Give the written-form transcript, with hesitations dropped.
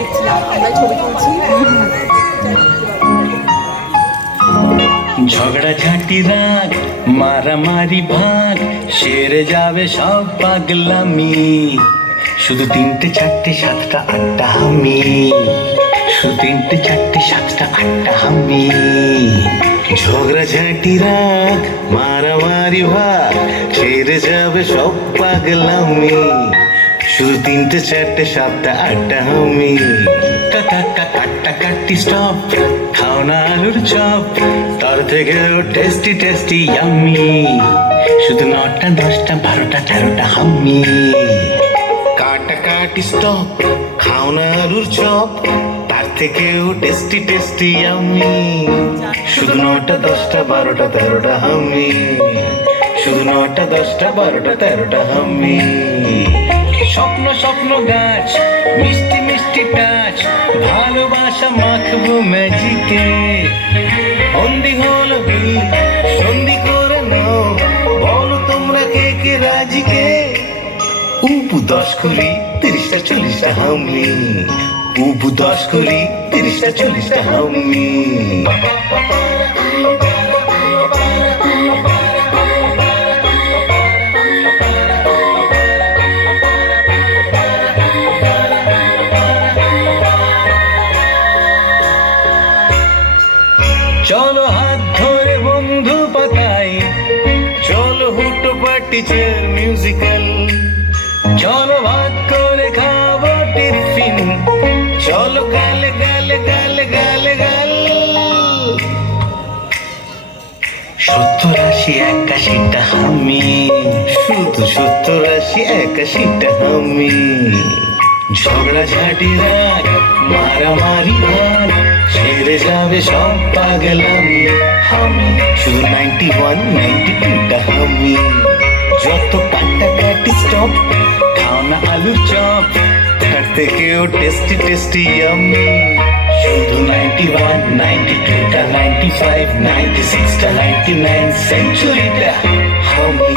দেখছিলাম, আমরা ছবি তুলছি। ঝগড়া ঝাঁটি রাগ মারামারি ভাগ সেরে যাবে সব পাগলামি, শুধু তিনটে চারটে সাতটা আটটা আমি, শুধু তিনটে চারটে সাতটা আটটা আমি। ঝগড়া ঝাঁটি রাগ মারামারি ভাগ সেরে যাবে সব পাগলামি, শুধু তিনটে চারটে সাতটা আটটা আমি। কাকা কাটা কাটি স্টপ, খাও না আলুর চপ, তার থেকেও টেস্টি টেস্টি ইয়াম্মি, শুধু নটা দশটা বারোটা তেরোটা আমি। কাটা কাটি স্টপ, খাও না আলুর চপ, তার থেকেও টেস্টি টেস্টি ইয়াম্মি, শুধু নটা দশটা বারোটা তেরোটা আমি, শুধু নটা দশটা বারোটা তেরোটা আমি। স্বপ্ন স্বপ্ন গাছ মিষ্টি মিষ্টি টাচ, ভালোবাসা মাখবো ম্যাজিকে, বন্দি হলো সন্ধি করে নাও, বলো তোমরা কে কে রাজিকে। উপু 10 20 30টা 40টা আমি, উপু 10 20 30টা 40টা আমি। চলো হাত ধরে বন্ধু পাতাই, চলো হুটো পাটি চেয়ার মিউজিক্যাল, চলো ভাগ করে খাবো টিফিন, চলো গালে গালে গালে গালে গাল। 70 80 81টা আমি, শুধু 70 80 81টা আমি। ঝগড়া ঝাঁটি রাগ মারামারি ভাগ সেরে যাবে সব পাগলামি, আমি শুধু 91 92টা আমি। যত কাটা কাটি স্টপ, খাও না আলুর চপ, তার থেকেও টেস্টি টেস্টি আমি, শুধু 91 92টা 95 96টা 99 সেঞ্চুরিটা আমি।